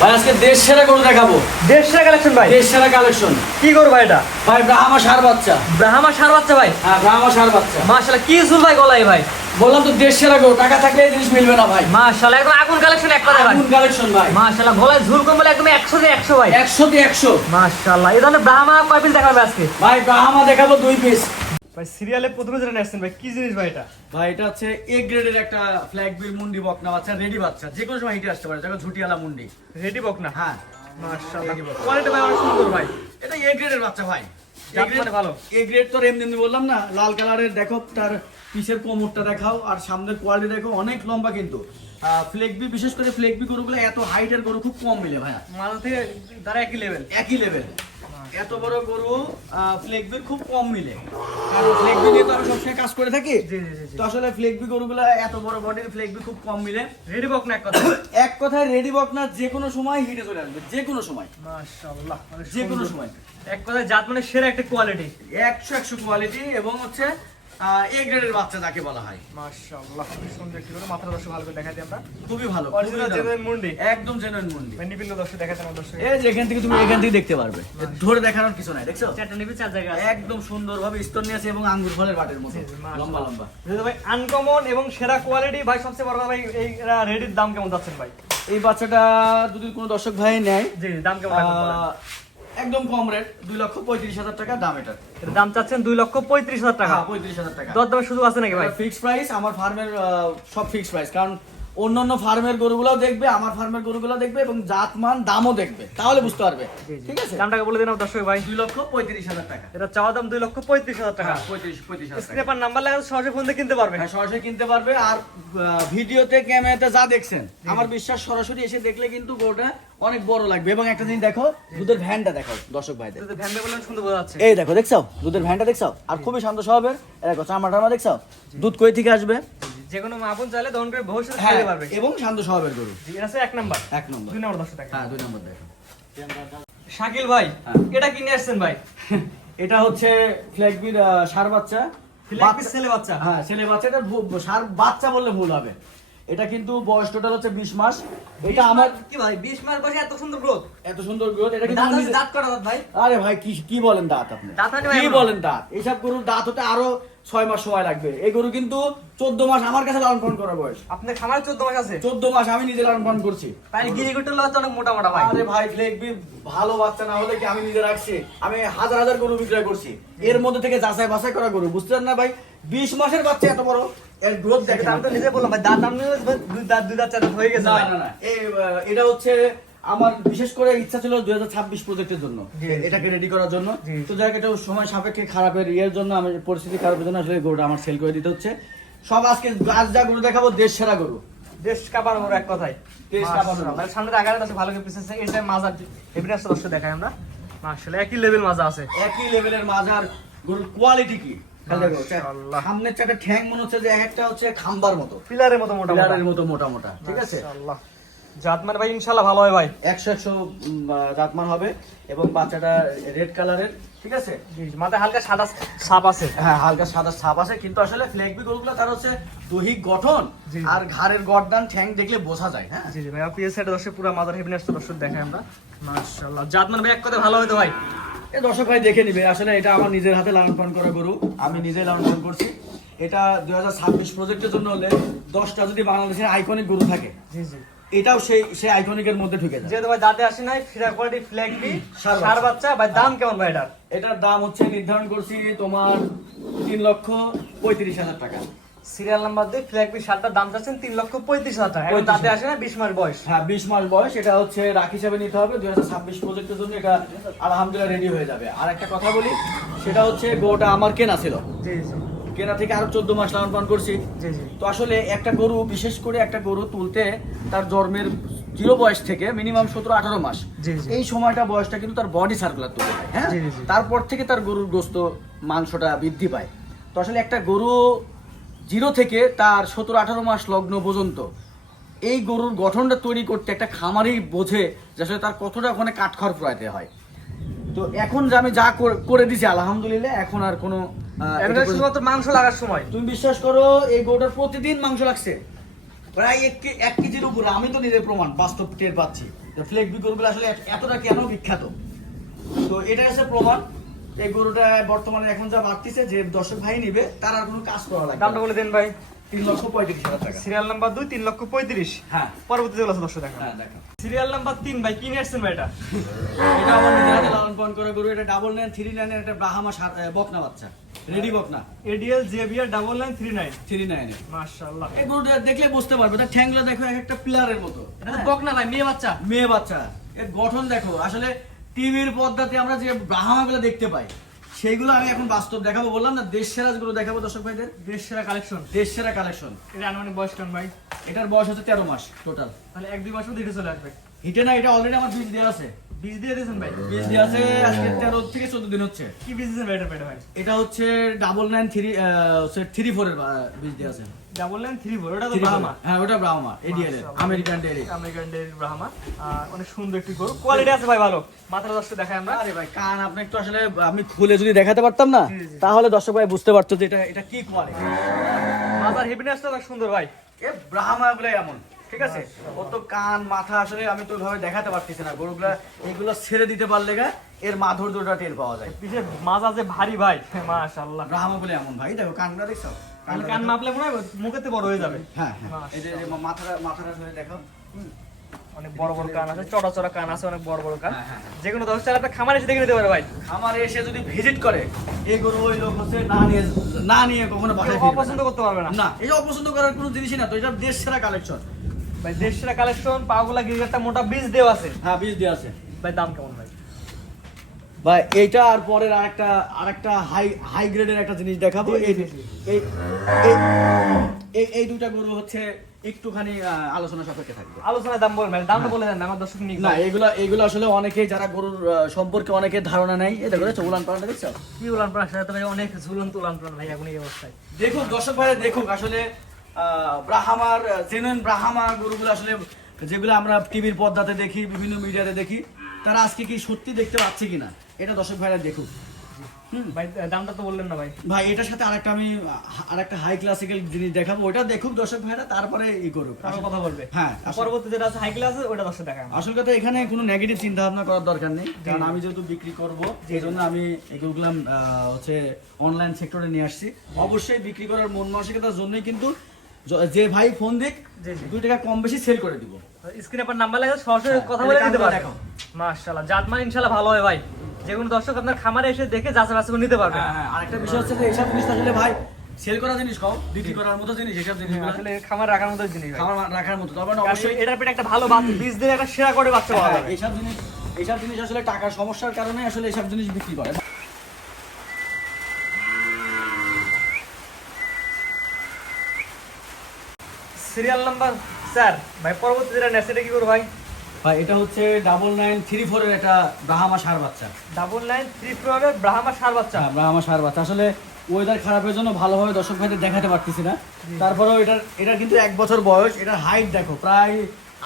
ভাই আজকে দেশ সেরা গরু দেখাবো। দেশ সেরা কালেকশন ভাই। দেশ সেরা কালেকশন। কি করবো ভাই এটা? ভাই ব্রাহ্মা ষাঁড় বাচ্চা। ব্রাহ্মা ষাঁড় বাচ্চা ভাই। হ্যাঁ ব্রাহ্মা ষাঁড় বাচ্চা। মাশাআল্লাহ কি ঝুল ভাই গলায় ভাই। বললাম তো দেশ সেরা গরু, টাকা থাকলে এই জিনিস মিলবে না ভাই। মাশাআল্লাহ একদম আগুন কালেকশন এক কথায় ভাই। আগুন কালেকশন ভাই। মাশাআল্লাহ গলায় ঝুল কম বলে একদম 100 তে 100 ভাই। 100 তে 100। মাশাআল্লাহ এই ধরনের ব্রাহ্মা কয় পিস দেখাবে আজকে? ভাই ব্রাহ্মা দেখাবো 2 পিস। ভাই সিরিয়ালে প্রথমে যেটা আসছেন ভাই কি জিনিস ভাই এটা? ভাই এটা হচ্ছে এ গ্রেডের একটা ফ্ল্যাগ বিল মুন্ডি বকনা বাচ্চা, রেডি বাচ্চা, যে কোনো সময় হিটে আসতে পারে, দেখো ঝুটিয়ালা মুন্ডি। রেডি বক না? হ্যাঁ মাশাআল্লাহ কোয়ালিটি ভাই অনেক সুন্দর ভাই। এটা এ গ্রেডের বাচ্চা ভাই। জাত মানে ভালো। এ গ্রেড তো এমনি বললাম না, লাল কালারের। দেখো তার পিছের কোমরটা দেখাও আর সামনের কোয়ালিটি দেখো, অনেক লম্বা কিন্তু। ফ্লেগবি, বিশেষ করে ফ্লেগবি গরুগুলো এত হাইটের গরু খুব কম মিলে ভাইয়া। মাথা থেকে তারা একই লেভেল। একই লেভেল। এত বড় গরু ফ্লেগবির খুব কম মিলে, কারণ ফ্লেগবি নিয়ে তো আমি সবসময় কাজ করে থাকি। জি জি জি। তো আসলে ফ্লেগবি গরুগুলো এত বড় বডির ফ্লেগবি খুব কম মিলে। রেডি বক না এক কথা। এক কথায় রেডি বক না, যে কোনো সময় হিটে চলে আসবে, যে কোনো সময়, মাশাআল্লাহ যে কোনো সময়। এক কথায় জাত মানে সেরা একটা কোয়ালিটি। 100 কোয়ালিটি এবং হচ্ছে এ গ্রেডের বাচ্চা যাকে বলা হয়। মাশাআল্লাহ খুব সুন্দর একটি করে মাথার দর্শক ভালো করে দেখাই দিই আমরা। খুবই ভালো, অরিজিনাল জেনুইন মুন্ডি। একদম জেনুইন মুন্ডি। ভাই নিপিল দর্শক দেখাতে আমার দর্শক। এই যে এখান থেকে তুমি এখান থেকে দেখতে পারবে, ধরে দেখানোর কিছু নাই, দেখছো? চারটা নিপিল চার জায়গা আছে। একদম সুন্দরভাবে স্তর নিয়ে আছে এবং আঙ্গুর ফলের বাটের মতো লম্বা লম্বা। যেহেতু ভাই আনকমন এবং সেরা কোয়ালিটি ভাই, সবচেয়ে বড় কথা ভাই এই রেডির দাম কেমন যাচ্ছেন ভাই? এই বাচ্চাটা যদি কোনো দর্শক ভাই নেয়, জি দাম কেমন রাখবেন বলেন? একদম কম রেট, 2,35,000 টাকা দাম। এটার এর দাম চাচ্ছেন 2,35,000 টাকা। 35,000 টাকা। দরদামের সুযোগ আছে নাকি ভাই? Fixed price. আমার ফার্মের সব ফিক্সড প্রাইস, কারণ অন্যান্য ফার্মের গরুগুলাও দেখবে, আমার ফার্মের গরুগুলো দেখবে এবং জাতমান দামও দেখবে, তাহলে বুঝতে পারবে। ঠিক আছে, দামটাকে বলে দিন আমার দর্শক ভাই। 2,35,000 টাকা। এটা চাওয়া দাম 2,35,000 টাকা। 35,000 টাকা। স্ক্র্যাপার নাম্বার লাগা সরাসরি ফোন দিয়ে কিনতে পারবে। হ্যাঁ, সরাসরি কিনতে পারবে। আর ভিডিওতে ক্যামেরাতে যা দেখছেন, আমার বিশ্বাস সরাসরি এসে দেখলে কিন্তু গরুটা অনেক বড় লাগবে। এবং একটা জিনিস দেখো, দুধের ভ্যানটা দেখো দর্শক ভাইদের। যদি ভ্যান বলেন সুন্দর বোঝা যাচ্ছে। এই দেখো, দেখছো দুধের ভ্যানটা দেখছো? আর খুবই শান্ত স্বভাবের। দেখো চামড়া দেখছো, দুধ কই থেকে আসবে। যে কোনো আপন চাইলে দহন করে ভবিষ্যতে হ্যাঁ, খেতে পারবে। এবং শান্ত স্বভাবের গরু। জি এটা হচ্ছে এক নাম্বার। এক নম্বর। 2 নাম্বার দর্শক টাকা। হ্যাঁ, 2 নম্বর দেখো। শাকিল ভাই হ্যাঁ। এটা কিনে আসছেন ভাই? এটা হচ্ছে ফ্ল্যাগবির ষাঁড় বাচ্চা। ফিলাপিস ছেলে বাচ্চা। হ্যাঁ, ছেলে বাচ্চা। এটা ষাঁড় বাচ্চা বললে ভুল হবে। এটা কিন্তু বয়স টোটাল হচ্ছে 20 মাস। এটা আমার কি ভাই 20 মাস বয়সে এত সুন্দর গ্রোথ? এত সুন্দর গ্রোথ। এটা কিন্তু দাঁত আমি আছে, দাঁত করা দাঁত ভাই। আরে ভাই কি বলেন দাঁত আপনি? দাঁত হয়নি ভাই কি এখনো? বলেন দাঁত? এইসব গরুর দাঁত হতে আরো 6 মাস সময় লাগবে। এই গরু কিন্তু 14 মাস আমার কাছে লালন পালন করার বয়স। আপনার খামারে 14 মাস আছে? 14 মাস আমি নিজে লালন পালন করছি। তাই গিরিগুটের লোক তো অনেক মোটা মোটা ভাই। আরে ভাই ফ্লেগবি ভালো বাচ্চা না হলে কি আমি নিজে রাখছি? আমি হাজার হাজার গরু বিক্রয় করছি, এর মধ্যে থেকে যাচাই বাছাই করা গরু। বুঝতেন না ভাই, 20 মাসের বাচ্চা এত বড়, এর গ্রোথ দেখেন। আমি তো নিজে বললাম ভাই দাঁত আপনি দুই দাঁত চার দাঁত হয়ে গেছে না ভাই। না না, এটা হচ্ছে আমার বিশেষ করে ইচ্ছা ছিল 2026 প্রজেক্টের জন্য, এটাকে রেডি করার জন্য। জি। তো যাই হোক, এটা সময় সাপেক্ষে খারাপের ইয়ের জন্য, আমি পরিস্থিতি খারাপের জন্য আসলে গরুটা আমার সেল করে দিতে হচ্ছে। সব আজকে আজ যা গরু দেখাবো দেশ সেরা গরু। দেশ কাপার ওর এক কথাই। দেশ কাঁপানো। মানে সামনে আগারে আছে ভালো করে পিছনে এটা মাজা এভিডেন্স দর্শক দেখাই আমরা। মাশাআল্লাহ একই লেভেল মাজা আছে। একই লেভেলের মাজার গরুর কোয়ালিটি কি খালি দেখো। মাশাআল্লাহ। সামনের চারটা ঠ্যাং মনে হচ্ছে যে এক একটা হচ্ছে খাম্বার মতো, পিলারের মতো মোটা মোটা। পিলারের মতো মোটা মোটা। ঠিক আছে, মাশাআল্লাহ। জাত মানে ভাই ইনশাআল্লাহ ভালো হয় ভাই। 100 জাতমান হবে এবং বাচ্চাটা রেড কালারের। ঠিক আছে, জি মাথায় হালকা সাদা ছাপ আছে। হ্যাঁ হালকা সাদা ছাপ আছে, কিন্তু আসলে ফ্ল্যাগবি গরুগুলো তার হচ্ছে দৈহিক গঠন জি। আর ঘাড়ের গর্দান ঠ্যাং দেখলে বোঝা যায়। হ্যাঁ, জি জি ভাই পিএস সাইডে দর্শক পুরো মাদার হেভিনেস দর্শক দেখাই আমরা। মাশাআল্লাহ জাত মানে ভাই এক কথা ভালো হইতো ভাই। এই দর্শক ভাই দেখে নিবে। আসলে এটা আমার নিজের হাতে লালন পালন করা গরু, আমি নিজেই লালন পালন করছি। এটা 2026 প্রজেক্টের জন্য হলে 10টা যদি বাংলাদেশের আইকনিক গরু থাকে, জি জি। এটাও সেই আইকনিকের মধ্যে ঢুকে যায়। যেহেতু ভাই দাঁতে আসে নাই ফিরা কোয়ালিটি ফ্ল্যাগবি ষাঁড় ষাঁড় বাচ্চা ভাই দাম কেমন ভাই এটার? এটার দাম হচ্ছে নির্ধারণ করছি তোমার 3,35,000 টাকা। সিরিয়াল নাম্বার দিয়ে ফ্ল্যাগবি ষাঁড়টার দাম চাচ্ছেন 3,35,000 টাকা। এখন দাঁতে আসে না 20 মাস বয়স। হ্যাঁ, 20 মাস বয়স। এটা হচ্ছে রাখ হিসাবে নিতে হবে। 2026 প্রজেক্টের জন্য এটা আলহামদুলিল্লাহ রেডি হয়ে যাবে। আর একটা কথা বলি, সেটা হচ্ছে গরুটা আমার কেনা ছিল, জি জি কেনা থেকে আরো 14 মাস লালন পালন করছি। জি জি। তো আসলে একটা গরু, বিশেষ করে একটা গরু তুলতে তার জন্মের 0 বয়স থেকে মিনিমাম 17-18 মাস, জি, জি। এই সময়টা বয়সটা কিন্তু তার বডি সার্কুলার তুলে দেয়। হ্যাঁ, জি, জি, জি। তারপর থেকে তার গরুর গোস্ত মাংসটা বৃদ্ধি পায়। তো আসলে একটা গরু 0 থেকে তার 17-18 মাস লগ্ন পর্যন্ত এই গরুর গঠনটা তৈরি করতে একটা খামারই বোঝে যে আসলে তার কতটা ওখানে কাঠখড় পোড়াইতে হয়। তো এখন যে আমি যা করে দিছি আলহামদুলিল্লাহ, এখন আর কোনো এটা শুধুমাত্র মাংস লাগার সময়। তুমি বিশ্বাস করো, এই গরুটার প্রতিদিন মাংস লাগছে প্রায় 1 কেজির উপরে। আমি তো নিজের প্রমাণ বাস্তব টের পাচ্ছি। ফ্লেগবি গরুগুলো আসলে এতটা কেন বিখ্যাত, তো এটা হচ্ছে প্রমাণ। এই গরুটা বর্তমানে এখন যা বাড়তিছে, যে দর্শক ভাই নিবে তার আর কোনো কাজ করা লাগবে দামটা বলে দেন ভাই। 3,35,000 টাকা। Serial number 2 3,35,000। হ্যাঁ পরবর্তী যেগুলো আছে দর্শক দেখেন। হ্যাঁ দেখো, সিরিয়াল নাম্বার 3 ভাই কি নিয়ে আসছেন ভাই এটা? এটা আমার নিজের হাতে লালন পালন করা গরু। এটা ডাবল 939 এর একটা ব্রাহ্মা বকনা বাচ্চা, রেডি বকনা, এডিএল জেবিআর 9939। 39 এর। মাশাআল্লাহ, এই গরুটা দেখলে বুঝতে পারবে, তার ঠ্যাংগুলো দেখো এক একটা পিলারের মতো। এটা তো বকনা ভাই, মেয়ে বাচ্চা। মেয়ে বাচ্চা, এর গঠন দেখো। আসলে টিভির পর্দাতে আমরা যে ব্রাহ্মাগুলো দেখতে পাই, সেইগুলো আমি এখন বাস্তব দেখাবো। বললাম না, দেশ সেরা গুলো দেখাবো দর্শক ভাইদের। দেশ সেরা কালেকশন। দেশ সেরা কালেকশন। এটা আনুমানিক বয়স কেমন ভাই? এটার বয়স হচ্ছে 13 মাস টোটাল। তাহলে 1-2 মাস মধ্যে এটা চলে আসবে। হিটে না, এটা অলরেডি আমার বীজ দেওয়া আছে। বীজ দিয়ে দিয়েছেন ভাই? বীজ দেওয়া আছে আজকে 13 থেকে 14 দিন হচ্ছে। কি বীজ দিয়েছেন ভাই এটা ভাই? এটা হচ্ছে 993 34 এর বীজ দেওয়া আছে। 9934, ওটা তো ব্রাহ্মা। হ্যাঁ ওটা ব্রাহ্মা, এডিএল এর, American dairy. American dairy Brahma. অনেক সুন্দর একটি গরু, কোয়ালিটি আছে ভাই ভালো। মাথাটা দর্শক দেখাই আমরা। আরে ভাই কান আপনি একটু আসলে আমি খুলে যদি দেখাতে পারতাম না, জি, জি। তাহলে দর্শক ভাই বুঝতে পারতো যে এটা কি কোয়ালিটি। মাথার হেভিনেসটা অনেক সুন্দর ভাই। এ ব্রাহ্মা গুলো এমন, ঠিক আছে। ও তো কান মাথা আসলে আমি তো ওইভাবে দেখাতে পারতেছি না। গরুগুলা এইগুলো ছেড়ে দিতে পারলে গা এর মাধুর্যটা টের পাওয়া যায়। বিশেষ মাজা যে ভারী ভাই, মাশাআল্লাহ। ব্রাহ্মা গুলো এমন ভাই, দেখো কানগুলো দেখছো, তাহলে কান মাপলে মনে হয় মুখেতে বড় হয়ে যাবে। হ্যাঁ হ্যাঁ, এই যে মাথাটা ধরে দেখো। অনেক বড় বড় কান আছে, চড়া চড়া কান আছে, অনেক বড় বড় কান। হ্যাঁ, হ্যাঁ। যেকোনো দর্শক চাইলে আপনার খামারে এসে দেখে নিতে পারে ভাই। আমার এসে যদি ভিজিট করে, এই গরু ওই লোক হচ্ছে না নিয়ে কখনো বাসায় কেউ ফিরবে না। অপছন্দ করতে পারবে না। না, এই অপছন্দ করার কোনো জিনিসই না। তো এটা দেশ সেরা কালেকশন ভাই। দেশ সেরা কালেকশন, পাগুলা গিরিগারটা মোটা বীজ দেওয়া আছে। হ্যাঁ, বীজ দেওয়া আছে ভাই দাম কেমন ভাই? ভাই। এইটা আর পরের আরেকটা হাই গ্রেডের একটা জিনিস দেখাবো। জি, জি, জি। এই দুইটা গরু হচ্ছে একটুখানি আলোচনা সাপেক্ষে থাকবে। আলোচনায় দাম বলবেন, দামটা বলে দেন না, আমার দর্শক নিক। না, এগুলো আসলে অনেকেই যারা গরুর সম্পর্কে অনেকের ধারণা নাই। এই দেখো উলান পালানটা দেখছো, কি উলান পালান সাথে ভাই, অনেক ঝুলন্ত উলান পালান ভাই এখন এই অবস্থায়। দেখুক দর্শক ভাই, দেখুক আসলে ব্রাহ্মার জেনুইন ব্রাহ্মা গরুগুলো আসলে যেগুলো আমরা টিভির পর্দাতে দেখি, বিভিন্ন মিডিয়াতে দেখি, তারা আজকে কি সত্যি দেখতে পাচ্ছে কিনা, এটা দর্শক ভাইরা দেখুক। ভাই দামটা তো বললেন না ভাই। ভাই এটার সাথে আরেকটা হাই ক্লাসিক্যাল জিনিস দেখাবো, ওটা দেখুক দর্শক ভাইরা, তারপরে করুক, তারপর কথা বলবে। হ্যাঁ, পরবর্তী যেটা আছে হাই ক্লাস, ওটা দর্শক দেখায়। আসল কথা এখানে কোনো নেগেটিভ চিন্তা ভাবনা করার দরকার নেই, কারণ আমি যেহেতু বিক্রি করব, এই জন্য আমি এগুলো হচ্ছে অনলাইন সেক্টরে নিয়ে আসছি। অবশ্যই বিক্রি করার মন মানসিকতার জন্যই কিন্তু যে ভাই ফোন দিক, জি, জি। 2 টাকা কম বেশি সেল করে দিব। স্ক্রিনে পর নাম্বার লাগে, সরাসরি হ্যাঁ, কথা বলে তাহলে দিতে পারবে। দেখো। মাশাআল্লাহ, জাতমান ইনশাআল্লাহ ভালো হয় ভাই। যেকোনো দর্শক আপনার খামারে এসে দেখে যাচাই বাছাই করে নিতে পারবে। হ্যাঁ হ্যাঁ, আরেকটা বিষয় হচ্ছে যে এইসব জিনিস আসলে ভাই সেল করা জিনিস কম, বিক্রি করার মতো জিনিস এসব জিনিসগুলো, আসলে খামার রাখার মতো জিনিস ভাই। খাবার রাখার মতো। তবে কারণ অবশ্যই এটার পেটে একটা ভালো বাচ্চা বীজ দিয়ে একটা সেরা করে বাচ্চা পাওয়া যাবে। এইসব জিনিস আসলে টাকার সমস্যার কারণে আসলে এইসব জিনিস বিক্রি করে। সিরিয়াল নাম্বার 4 ভাই, পরবর্তী যেটা নেক্সট, এটা কি করব ভাই? ভাই এটা হচ্ছে 9934 এর একটা ব্রাহ্মা ষাঁড় বাচ্চা। 9934 এর ব্রাহ্মা ষাঁড় বাচ্চা। ব্রাহ্মা ষাঁড় বাচ্চা আসলে ওয়েদার খারাপের জন্য ভালোভাবে দর্শক ভাইদের দেখাতে পারতেছি না। তারপরেও এটার কিন্তু 1 বছর বয়স। এটার হাইট দেখো, প্রায়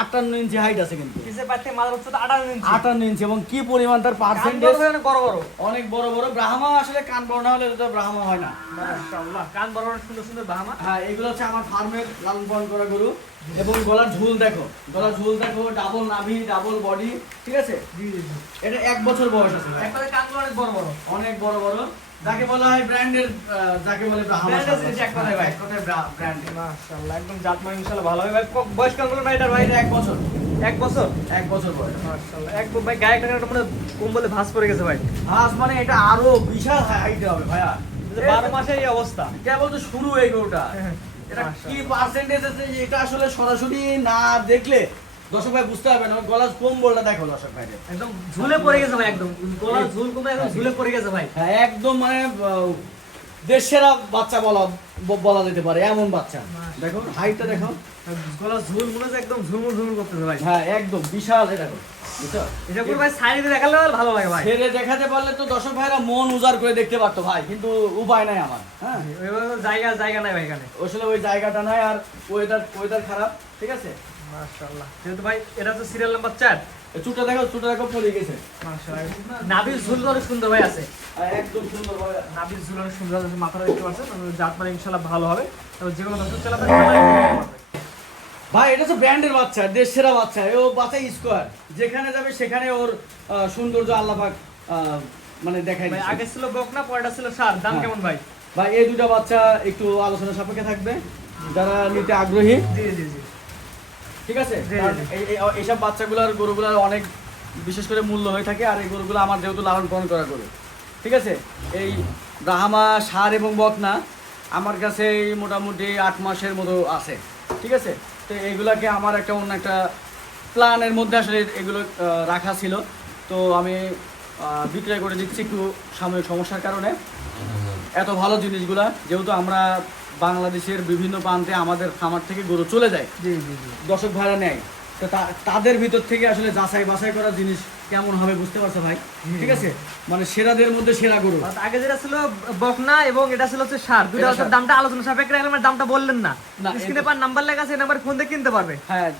58 ইঞ্চি হাইট আছে কিন্তু। কিসের পাতে মাল হচ্ছে 58 ইঞ্চি। 58 ইঞ্চি, এবং কি পরিমাণ তার কান পার্সেন্টেজ অনেক বড় বড়। অনেক বড় বড়। ব্রাহ্মা আসলে কান বড় না হলে তো ব্রাহ্মা হয় না। মাশাআল্লাহ, কান বড় বড় সুন্দর সুন্দর ব্রাহ্মা। হ্যাঁ, এগুলো হচ্ছে আমার ফার্মের লালন পালন করা গরু। এবং গলার ঝুল দেখো, ডাবল নাভি, ডাবল বডি, ঠিক আছে। জি জি জি। এটা 1 বছর বয়স আছে ভাই। একবারে কানগুলো অনেক বড় বড়। অনেক বড় বড়, যাকে বলা হয় ব্র্যান্ডের, যাকে বলে ব্রাহ্মা Branded জিনিস এক কথায় ভাই। এক কথায় ব্র্যান্ড। মাশাআল্লাহ, একদম জাতমান ইনশাআল্লাহ ভালো হবে ভাই। বয়স কেমন হলো ভাই এটার ভাই? এটা 1 বছর। 1 বছর। 1 বছর বয়স। মাশাআল্লাহ, এক ভাই গায়ে একটা মানে কম্বলে ভাঁজ পড়ে গেছে ভাই। হাঁস মানে এটা আরো বিশাল হাইট হবে ভাইয়া। 12 মাসে এই অবস্থা। কেবল তো শুরু এই গরুটা। এটা কি পার্সেন্টেজ আছে এটা আসলে সরাসরি না দেখলে দর্শক ভাই বুঝতে পারবে না। গলার কম্বলটা দেখো দর্শক ভাই, একদম ঝুলে পড়ে গেছে ভাই, একদম গলার ঝুল কমে একদম ঝুলে পড়ে গেছে ভাই। হ্যাঁ, একদম মানে দেশের বাচ্চা বলা যেতে পারে এমন বাচ্চা। দেখো হাইটটা দেখো, গলার ঝুল মনে হচ্ছে একদম ঝুমুর ঝুমুর করতেছে ভাই। হ্যাঁ একদম বিশাল। এটা দেখো, বুঝছো? এটা পুরো ভাই সাইডে দেখালে ভালো লাগে ভাই। ছেড়ে দেখাতে পারলে তো দর্শক ভাইরা মন উজাড় করে দেখতে পারতো ভাই, কিন্তু উপায় নাই আমার। হ্যাঁ, ওইভাবে জায়গা নাই ভাই এখানে। আসলে ওই জায়গাটা নাই, আর ওয়েদার খারাপ, ঠিক আছে। মাশাআল্লাহ, যেহেতু ভাই এটা হচ্ছে সিরিয়াল নাম্বার 4। চুটটা দেখো পড়ে গেছে। মাশাআল্লাহ, নাভির ঝুল অনেক সুন্দর ভাই আছে। একদম সুন্দর ভাবে নাভির ঝুল অনেক সুন্দর আছে, মাথাটা দেখতে পাচ্ছেন। জাত মানে ইনশাআল্লাহ ভালো হবে। তবে যেকোনো দর্শক চালাতে ভাই এটা তো ব্র্যান্ডের বাচ্চা, দেশ সেরা বাচ্চা, ও বাচ্চা স্কোয়ার, যেখানে যাবে সেখানে ওর সৌন্দর্য আল্লাহ পাক মানে দেখাই ভাই দিচ্ছে। আগে ছিল বকনা, পরেরটা ছিল ষাঁড়। দাম হ্যাঁ। কেমন ভাই? ভাই এই দুটা বাচ্চা একটু আলোচনা সাপেক্ষে থাকবে, যারা নিতে আগ্রহী। জি জি জি। ঠিক আছে, জি, কারণ জি। এইসব বাচ্চাগুলোর গরুগুলার অনেক বিশেষ করে মূল্য হয়ে থাকে, আর এই গরুগুলো আমার যেহেতু লালন পালন করা গরু, ঠিক আছে। এই ব্রাহ্মা, ষাঁড় এবং বকনা আমার কাছে এই মোটামুটি 8 মাসের মতো আছে, ঠিক আছে। তো এইগুলাকে আমার একটা অন্য একটা প্ল্যানের মধ্যে আসলে এগুলো রাখা ছিল, তো আমি বিক্রয় করে দিচ্ছি একটু সাময়িক সমস্যার কারণে। এত ভালো জিনিসগুলা যেহেতু আমরা বাংলাদেশের বিভিন্ন প্রান্তে আমাদের খামার থেকে গরু চলে যায়, জি জি জি। দর্শক ভাড়া নেয়, তো তাদের ভিতর থেকে আসলে যাচাই বাছাই করা জিনিস কেমন হবে বুঝতে পারছো ভাই, ঠিক আছে। মানে সেরাদের মধ্যে সেরা গরু। অর্থাৎ আগে যেটা ছিল বকনা এবং এটা ছিল হচ্ছে ষাঁড়, দুইটা এটা হচ্ছে ষাঁড়। দামটা আলোচনা সাপেক্ষে রাখলাম, আর দামটা বললেন না। না, স্ক্রিনে পার নাম্বার লেখা আছে, এই নাম্বার ফোন দিয়ে কিনতে পারবে। হ্যাঁ,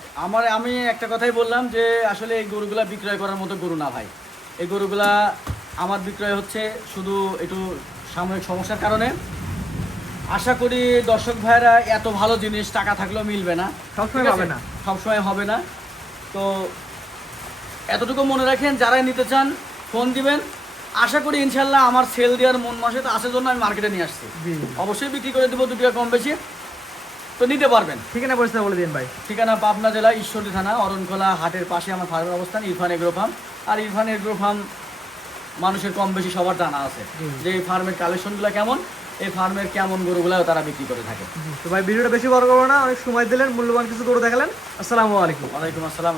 আমি একটা কথাই বললাম যে আসলে এই গরুগুলা বিক্রয় করার মতো গরু না ভাই। এই গরুগুলা আমার বিক্রয় হচ্ছে শুধু একটু সাময়িক সমস্যার কারণে। আশা করি দর্শক ভাইরা এত ভালো জিনিস টাকা থাকলেও মিলবে না, সবসময় ঠিক আছে? পাবে না। সবসময় হবে না। তো এতটুকু মনে রাখেন, যারাই নিতে চান ফোন দিবেন। আশা করি ইনশাল্লাহ আমার সেল দেওয়ার মন মাসে তো আসার জন্য আমি মার্কেটে নিয়ে আসছি, জি। অবশ্যই বিক্রি করে দেবো 2 টাকা কম বেশি, তো নিতে পারবেন। ঠিকানা পরিচয় বলে দিন ভাই। ঠিকানা পাবনা জেলা ঈশ্বরদী থানা অরণখোলা হাটের পাশে আমার ফার্মের অবস্থান, ইরফান এগ্রো ফার্ম। আর ইরফান এগ্রো ফার্ম মানুষের কম বেশি সবার জানা আছে যে এই ফার্মের কালেকশনগুলো কেমন, এই ফার্মের কেমন গরুগুলাও তারা বিক্রি করে থাকে। তো ভাই ভিডিওটা বেশি বড় করবো না, অনেক সময় দিলেন, মূল্যবান কিছু গরু দেখালেন। আসসালামু আলাইকুম। ওয়ালাইকুম আসসালাম।